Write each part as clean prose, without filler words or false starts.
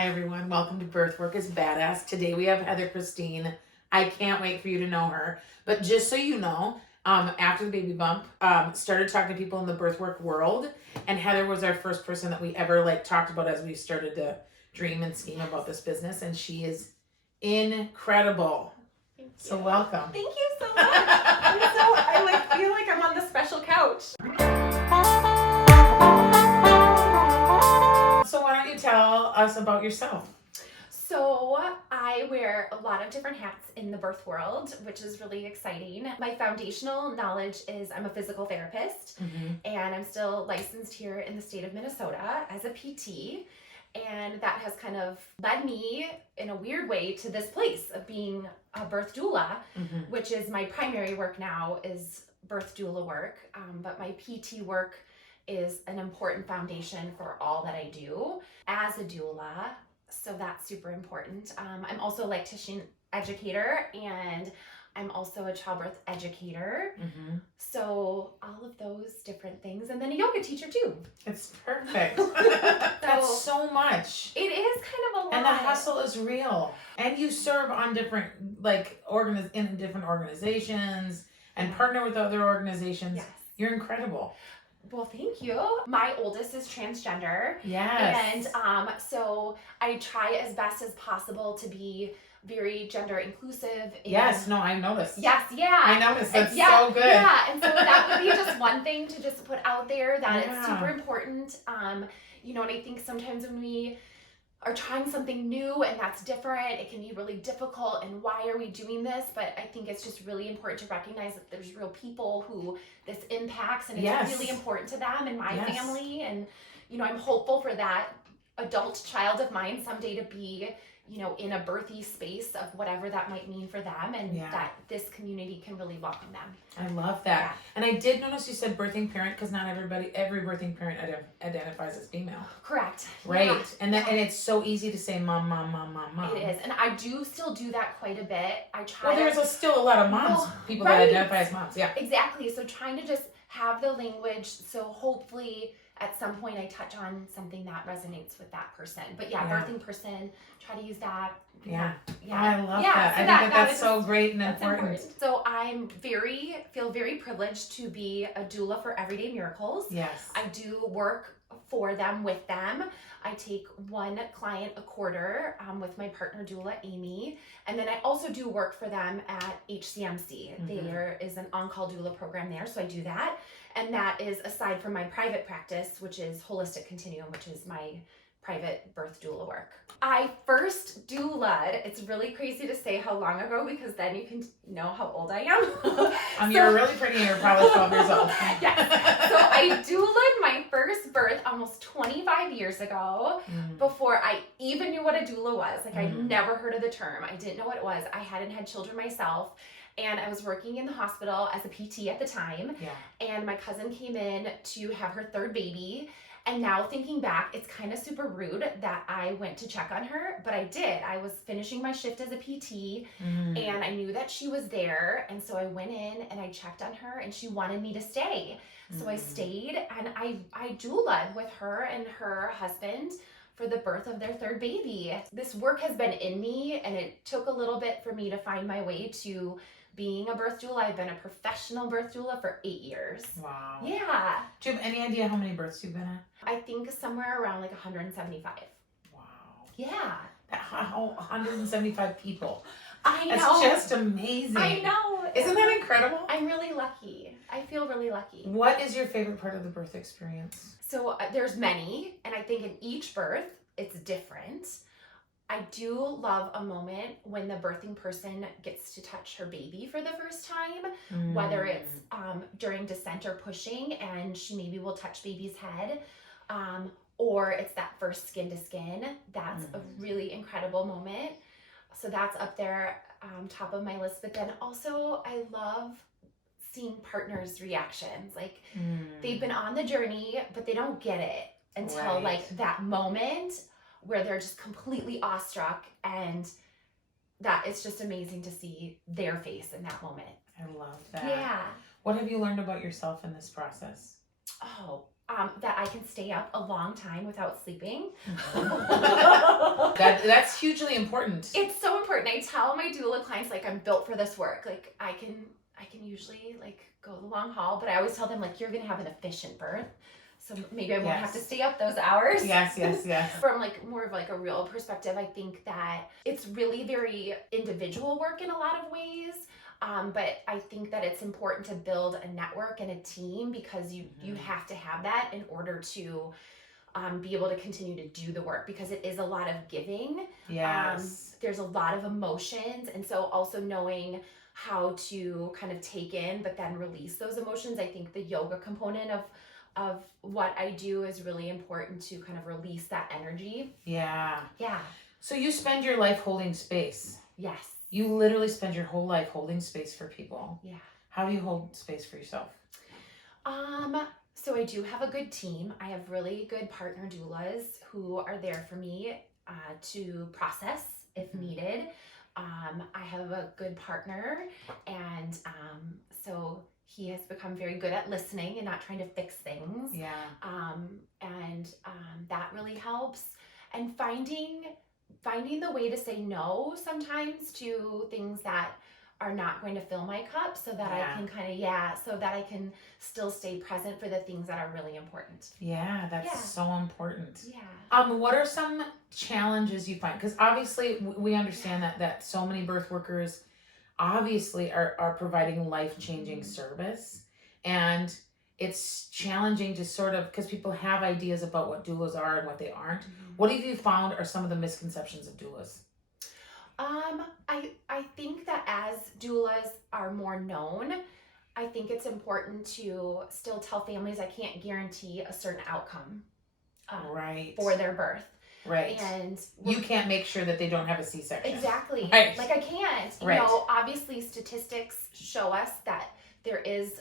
Hi everyone, welcome to Birth Work is Badass. Today we have Heather Christine. I can't wait for you to know her. But just so you know, after the baby bump, started talking to people in the birth work world, and Heather was our first person that we ever talked about as we started to dream and scheme about this business, and she is incredible. So welcome. Thank you so much. I feel like I'm on the special couch. So why don't you tell us about yourself? So I wear a lot of different hats in the birth world, which is really exciting. My foundational knowledge is I'm a physical therapist, and I'm still licensed here in the state of Minnesota as a PT. And that has kind of led me in a weird way to this place of being a birth doula, which is my primary work now is birth doula work. But my PT work is an important foundation for all that I do as a doula. So that's super important. I'm also a lactation educator, and I'm also a childbirth educator. So all of those different things. And then a yoga teacher too. It's perfect. That's so much. It is kind of a lot. And the hustle is real. And you serve on different, in different organizations and partner with other organizations. Yes. You're incredible. Well, thank you. My oldest is transgender. Yes. And so I try as best as possible to be very gender inclusive. Yes, no, I noticed. Yes, yeah. I noticed. That's so good. Yeah, and so that would be just one thing to just put out there that it's super important. And I think sometimes when we are trying something new and that's different, it can be really difficult, and why are we doing this? But I think it's just really important to recognize that there's real people who this impacts, and it's really important to them and my family. And, I'm hopeful for that adult child of mine someday to be, in a birthy space of whatever that might mean for them, and that this community can really welcome them. I love that. Yeah. And I did notice you said birthing parent, because not every birthing parent identifies as female. Correct. Right. Yeah. And it's so easy to say mom, mom, mom, mom, mom. It is. And I do still do that quite a bit. I try. Well, there's still a lot of moms, people that identify as moms. Yeah. Exactly. So trying to just have the language, so hopefully at some point I touch on something that resonates with that person. But birthing person, try to use that. Yeah. I love that. So I think that's so great and important. So I feel very privileged to be a doula for Everyday Miracles. Yes. I do work for them, with them. I take one client a quarter with my partner doula, Amy. And then I also do work for them at HCMC. There is an on-call doula program there, so I do that. And that is aside from my private practice, which is Holistic Continuum, which is my private birth doula work. I first doulaed, it's really crazy to say how long ago, because then you can know how old I am. You're really pretty, you're probably 12 years old. Yes. So I doulaed my first birth almost 25 years ago, before I even knew what a doula was. I'd never heard of the term. I didn't know what it was. I hadn't had children myself. And I was working in the hospital as a PT at the time. Yeah. And my cousin came in to have her third baby. And now thinking back, it's kind of super rude that I went to check on her, but I did. I was finishing my shift as a PT, and I knew that she was there. And so I went in and I checked on her, and she wanted me to stay. So I stayed, and I doulaed with her and her husband for the birth of their third baby. This work has been in me, and it took a little bit for me to find my way to being a birth doula. I've been a professional birth doula for 8 years. Wow. Yeah. Do you have any idea how many births you've been at? I think somewhere around 175. Wow. Yeah. 175 people. I know. That's just amazing. I know. Isn't that incredible? I'm really lucky. I feel really lucky. What is your favorite part of the birth experience? So there's many, and I think in each birth, it's different. I do love a moment when the birthing person gets to touch her baby for the first time, whether it's during descent or pushing, and she maybe will touch baby's head, or it's that first skin to skin. That's a really incredible moment. So that's up there, top of my list. But then also I love seeing partners' reactions. They've been on the journey, but they don't get it until that moment where they're just completely awestruck, and that it's just amazing to see their face in that moment. I love that. Yeah. What have you learned about yourself in this process? Oh, that I can stay up a long time without sleeping. That's hugely important. It's so important. I tell my doula clients, like, I'm built for this work. Like, I can usually, like, go the long haul, but I always tell them, like, you're going to have an efficient birth. So maybe I won't have to stay up those hours. Yes. From, like, more of, like, a real perspective, I think that it's really very individual work in a lot of ways. But I think that it's important to build a network and a team, because you have to have that in order to be able to continue to do the work, because it is a lot of giving. Yes. There's a lot of emotions. And so also knowing how to kind of take in, but then release those emotions. I think the yoga component of what I do is really important to kind of release that energy. Yeah. Yeah. So you spend your life holding space. Yes. You literally spend your whole life holding space for people. Yeah. How do you hold space for yourself? So I do have a good team. I have really good partner doulas who are there for me to process if needed. I have a good partner, and so he has become very good at listening and not trying to fix things. Yeah. And that really helps. And finding the way to say no sometimes to things that are not going to fill my cup, so that I can so that I can still stay present for the things that are really important. Yeah, that's so important. Yeah. What are some challenges you find? Because obviously we understand that so many birth workers obviously are providing life-changing service, and it's challenging to sort of, because people have ideas about what doulas are and what they aren't. What have you found are some of the misconceptions of doulas? I think that as doulas are more known, I think it's important to still tell families I can't guarantee a certain outcome for their birth. Right. And you can't make sure that they don't have a C-section. Exactly. Right. Like, I can't. You know, obviously statistics show us that there is,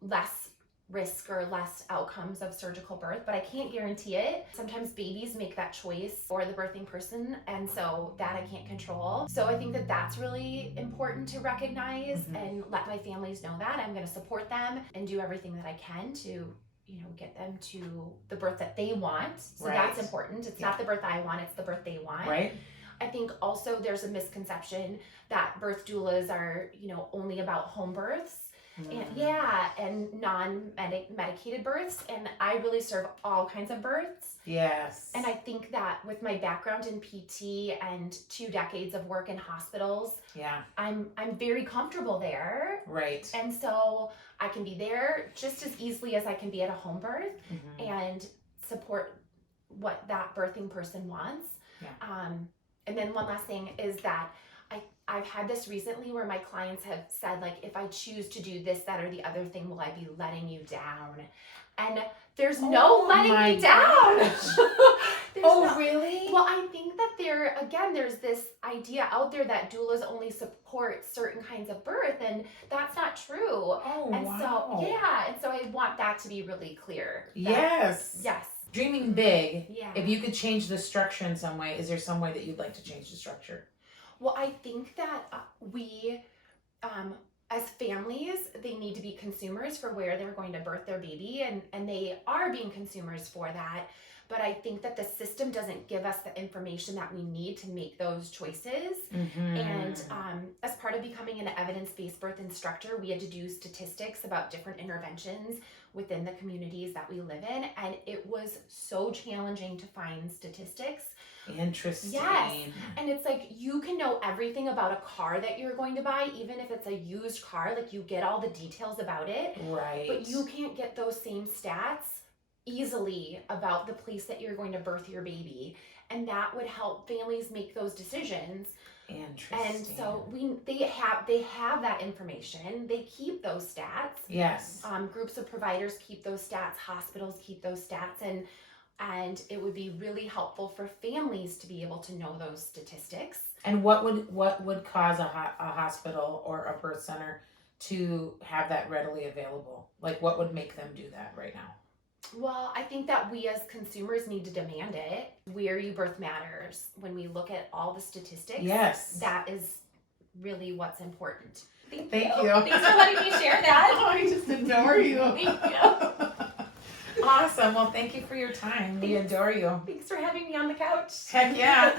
less risk or less outcomes of surgical birth, but I can't guarantee it. Sometimes babies make that choice for the birthing person, and so that I can't control. So I think that that's really important to recognize and let my families know that I'm going to support them and do everything that I can to get them to the birth that they want. So that's important. It's not the birth I want, it's the birth they want. Right. I think also there's a misconception that birth doulas are, only about home births. And non-medicated births, and I really serve all kinds of births. Yes. And I think that with my background in PT and 2 decades of work in hospitals, I'm very comfortable there. Right. And so I can be there just as easily as I can be at a home birth and support what that birthing person wants. Yeah. And then one last thing is that I've had this recently where my clients have said, like, if I choose to do this, that, or the other thing, will I be letting you down? And there's no letting me down. Really? Well, I think that there's this idea out there that doulas only support certain kinds of birth, and that's not true. Oh, and wow. And so I want that to be really clear. Yes. Dreaming big. Yeah. If you could change the structure in some way, is there some way that you'd like to change the structure? Well, I think that we, as families, they need to be consumers for where they're going to birth their baby, and they are being consumers for that. But I think that the system doesn't give us the information that we need to make those choices. And as part of becoming an evidence-based birth instructor, we had to do statistics about different interventions within the communities that we live in. And it was so challenging to find statistics. Interesting. Yes. And it's like, you can know everything about a car that you're going to buy, even if it's a used car, like, you get all the details about it. Right. But you can't get those same stats easily about the place that you're going to birth your baby. And that would help families make those decisions. Interesting. And so they have that information. They keep those stats. Yes. Groups of providers keep those stats. Hospitals keep those stats. And it would be really helpful for families to be able to know those statistics. And what would cause a hospital or a birth center to have that readily available? Like, what would make them do that right now? Well, I think that we as consumers need to demand it. Where you birth matters. When we look at all the statistics, that is really what's important. Thank you. Thanks for letting me share that. I just adore you. Thank you. Awesome. Well, thank you for your time. We adore you. Thanks for having me on the couch. Heck yeah.